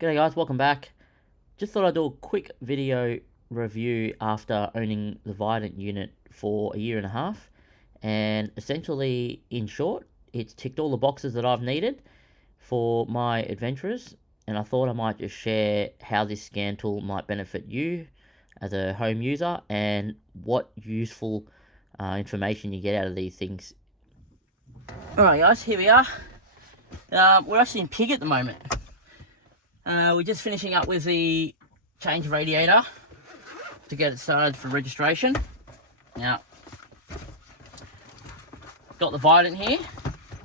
G'day guys, welcome back. Just thought I'd do a quick video review after owning the Vident unit for a year and a half. And essentially, in short, it's ticked all the boxes that I've needed for my adventures. And I thought I might just share how this scan tool might benefit you as a home user and what useful information you get out of these things. Alright guys, here we are. We're actually in Pig at the moment. We're just finishing up with the change of radiator to get it started for registration. Now, got the Vident here.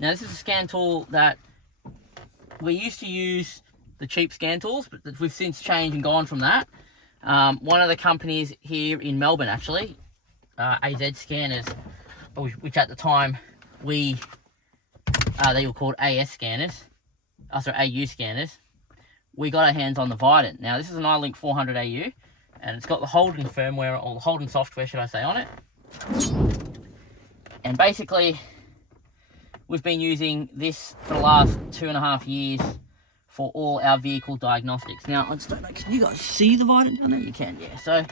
Now this is a scan tool that we used to use the cheap scan tools, but we've since changed and gone from that. One of the companies here in Melbourne actually, AZ Scanners, which at the time they were called AS scanners, AU scanners. We got our hands on the Vident. Now this is an iLink 400 AU, and it's got the Holden firmware, or the Holden software should I say, on it. And basically we've been using this for the last 2.5 years for all our vehicle diagnostics. Now I just don't know, can you guys see the Vident down there? You can, yeah. So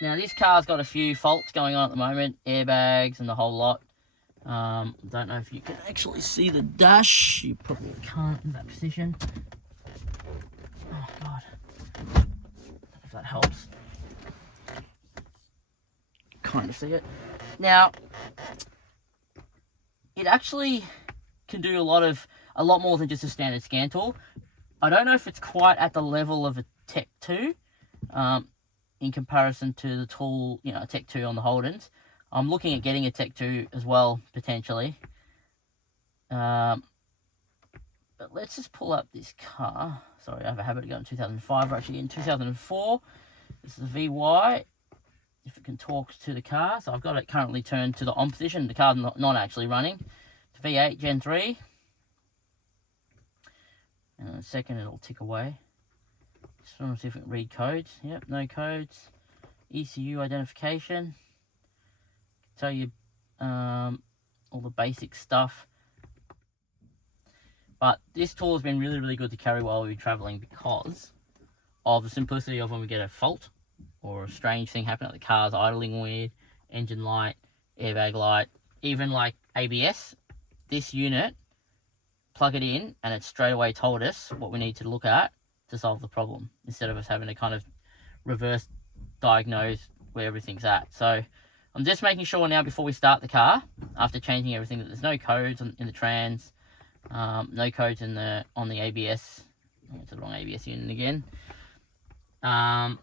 now this car's got a few faults going on at the moment, airbags and the whole lot. Don't know if you can actually see the dash. You probably can't in that position. Oh god, I don't know if that helps. Kind of see it. Now, it actually can do a lot more than just a standard scan tool. I don't know if it's quite at the level of a Tech 2, in comparison to the tool, Tech 2 on the Holdens. I'm looking at getting a Tech 2 as well, potentially. But let's just pull up this car. Sorry, I have a habit of going in 2005. We're actually in 2004. This is a VY. If it can talk to the car. So I've got it currently turned to the on position. The car's not actually running. It's V8 Gen 3. And in a second it'll tick away. Just want to see if we can read codes. Yep, no codes. ECU identification. Tell you all the basic stuff. But this tool has been really good to carry while we've been traveling because of the simplicity of when we get a fault or a strange thing happen, like the car's idling weird, engine light, airbag light, even like ABS. This unit, plug it in and it straight away told us what we need to look at to solve the problem, instead of us having to kind of reverse diagnose where everything's at. So I'm just making sure now before we start the car, after changing everything, that there's no codes in the trans, no codes on the ABS. I went to the wrong ABS unit again. And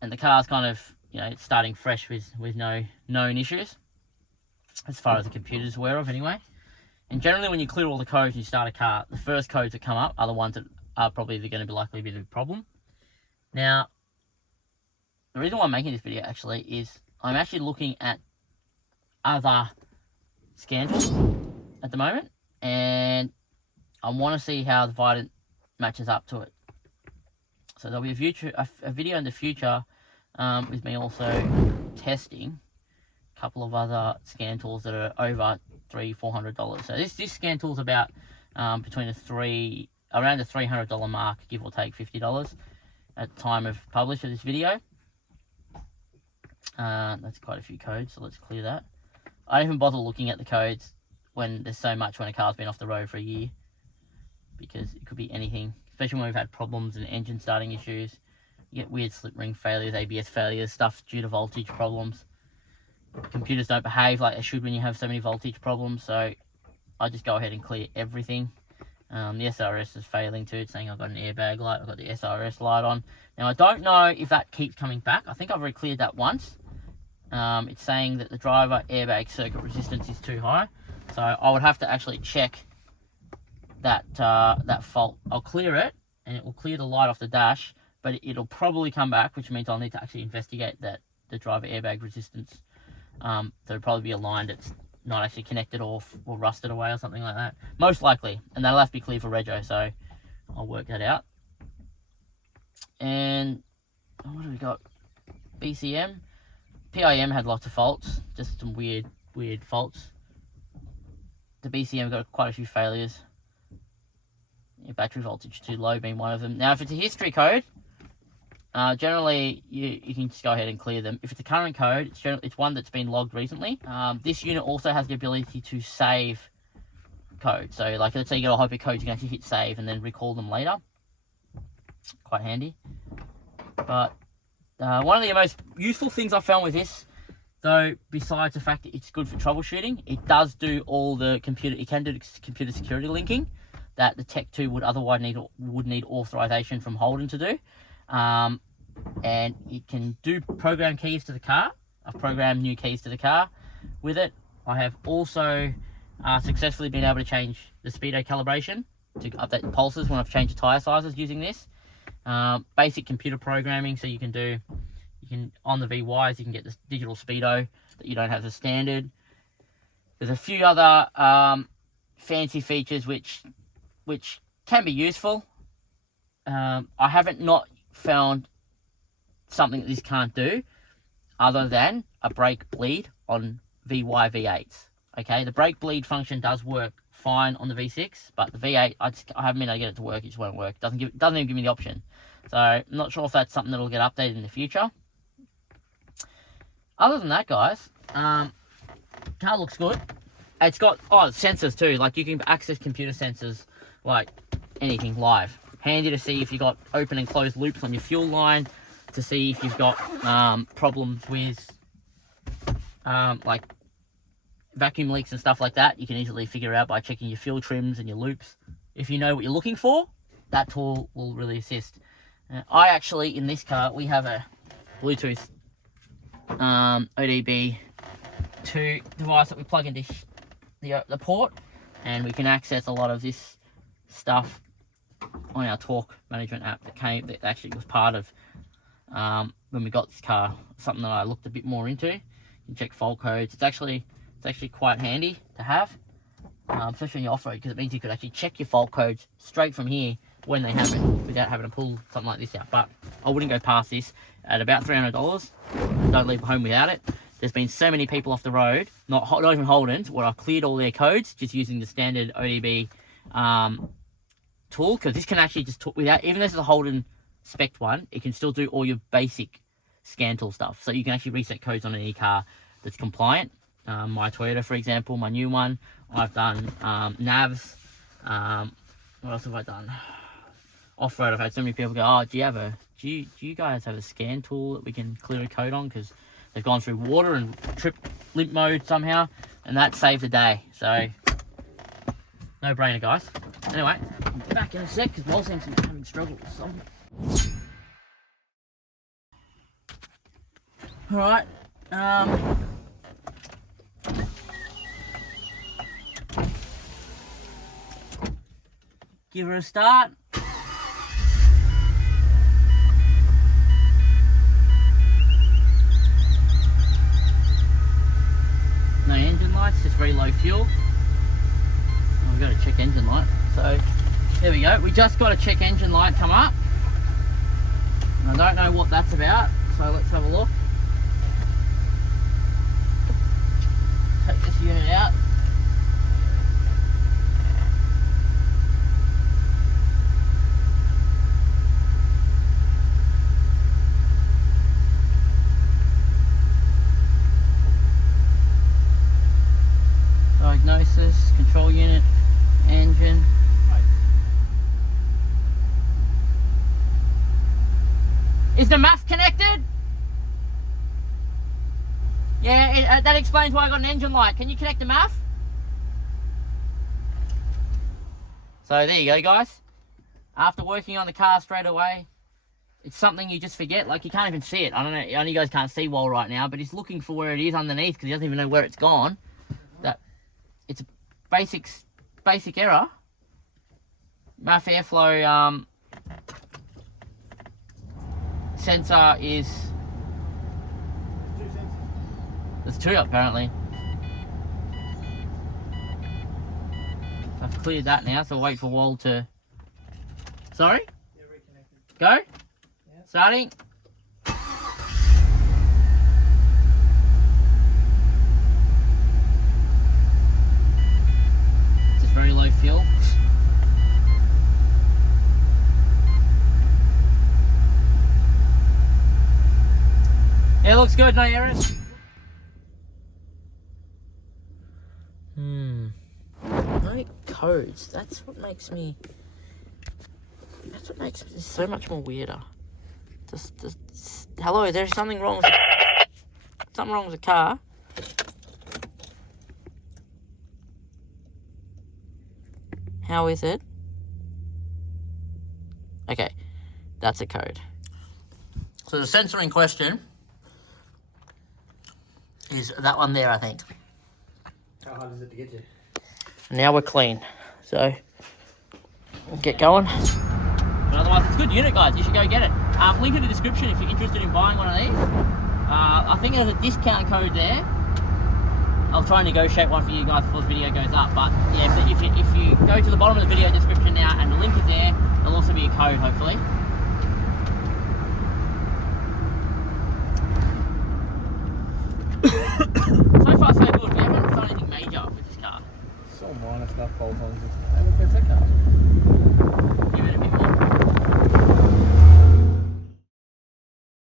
the car's kind of, it's starting fresh with no known issues, as far as the computer's aware of anyway. And generally when you clear all the codes and you start a car, the first codes that come up are the ones that are probably going to be likely to be the problem. Now, the reason why I'm making this video actually is I'm actually looking at other scan tools at the moment, and I want to see how the Vident matches up to it. So there'll be a video in the future with me also testing a couple of other scan tools that are over $300-400. So this scan tool is about around the $300 mark, give or take $50 at the time of publish of this video. That's quite a few codes, so let's clear that. I don't even bother looking at the codes when there's so much when a car's been off the road for a year, because it could be anything, especially when we've had problems and engine starting issues. You get weird slip ring failures, ABS failures, stuff due to voltage problems. Computers don't behave like they should when you have so many voltage problems, so I just go ahead and clear everything. The SRS is failing too. It's saying I've got an airbag light, I've got the SRS light on. Now I don't know if that keeps coming back. I think I've already cleared that once. It's saying that the driver airbag circuit resistance is too high, so I would have to actually check that fault. I'll clear it and it will clear the light off the dash, but it'll probably come back, which means I'll need to actually investigate the driver airbag resistance. So it'll probably be aligned, it's not actually connected or rusted away or something like that, most likely, and that'll have to be clear for rego, so I'll work that out. And what do we got? BCM, PIM had lots of faults, just some weird faults. The BCM got quite a few failures. battery voltage too low being one of them. Now, if it's a history code, generally you can just go ahead and clear them. If it's a current code, it's one that's been logged recently. This unit also has the ability to save code. So, like, let's say you got a hyper code, you can actually hit save and then recall them later. Quite handy. But one of the most useful things I found with this, though, besides the fact that it's good for troubleshooting, it does do all the computer. It can do computer security linking that the Tech 2 would otherwise need authorization from Holden to do. And it can do program keys to the car. I've programmed new keys to the car with it. I have also successfully been able to change the speedo calibration to update the pulses when I've changed the tyre sizes using this. Basic computer programming, so you can on the VYs you can get this digital speedo that you don't have the standard. There's a few other fancy features which can be useful. I haven't not found something that this can't do other than a brake bleed on VY V8s. Okay, the brake bleed function does work fine on the V6, but the V8, I haven't been able to get it to work. It just won't work. Doesn't even give me the option. So I'm not sure if that's something that'll get updated in the future. Other than that, guys, car looks good. It's got sensors too. Like, you can access computer sensors like anything live. Handy to see if you've got open and closed loops on your fuel line, to see if you've got problems with like vacuum leaks and stuff like that. You can easily figure out by checking your fuel trims and your loops. If you know what you're looking for, that tool will really assist. I actually, in this car, we have a Bluetooth ODB2 device that we plug into the port, and we can access a lot of this stuff on our torque management app that actually was part of when we got this car. Something that I looked a bit more into. You can check fault codes. It's actually quite handy to have, especially in your off-road, because it means you could actually check your fault codes straight from here when they happen without having to pull something like this out. But I wouldn't go past this at about $300. Don't leave home without it. There's been so many people off the road, not even Holden's, where I've cleared all their codes just using the standard ODB tool, because this can actually just talk without, even though this is a Holden spec one, it can still do all your basic scantool stuff. So you can actually reset codes on any car that's compliant. My Toyota, for example, my new one, I've done navs. What else have I done? Off-road, I've had so many people go, oh, do you guys have a scan tool that we can clear a code on? Because they've gone through water and tripped limp mode somehow, and that saved the day. So, no brainer, guys. Anyway, I'll be back in a sec, because Wal seems to be having struggle with something. Alright, give her a start. No engine lights, just very low fuel. Oh, we've got to check engine light. So there we go. We just got a check engine light come up. I don't know what that's about, so let's have a look. Take this unit out. Diagnosis, control unit, engine. Is the MAF connected? Yeah, that explains why I got an engine light. Can you connect the MAF? So there you go, guys. After working on the car straight away, it's something you just forget. Like, you can't even see it. I don't know, I know you guys can't see Wal right now, but he's looking for where it is underneath because he doesn't even know where it's gone. That it's a basic error. MAF airflow sensor is... There's two apparently. I've cleared that now, so I'll wait for Wal to... Sorry? Yeah, reconnected. Go? Yeah. Starting. Just very low fuel. looks good, no errors. No codes. That's what makes this so much more weirder. Hello, there's something wrong with the car. How is it? Okay, that's a code. So the sensor in question is that one there, I think. How hard is it to get to? Now we're clean, so we'll get going. But otherwise, it's a good unit, guys. You should go get it. Link in the description if you're interested in buying one of these. I think there's a discount code there. I'll try and negotiate one for you guys before the video goes up. But yeah, if you go to the bottom of the video description now and the link is there, there'll also be a code, hopefully.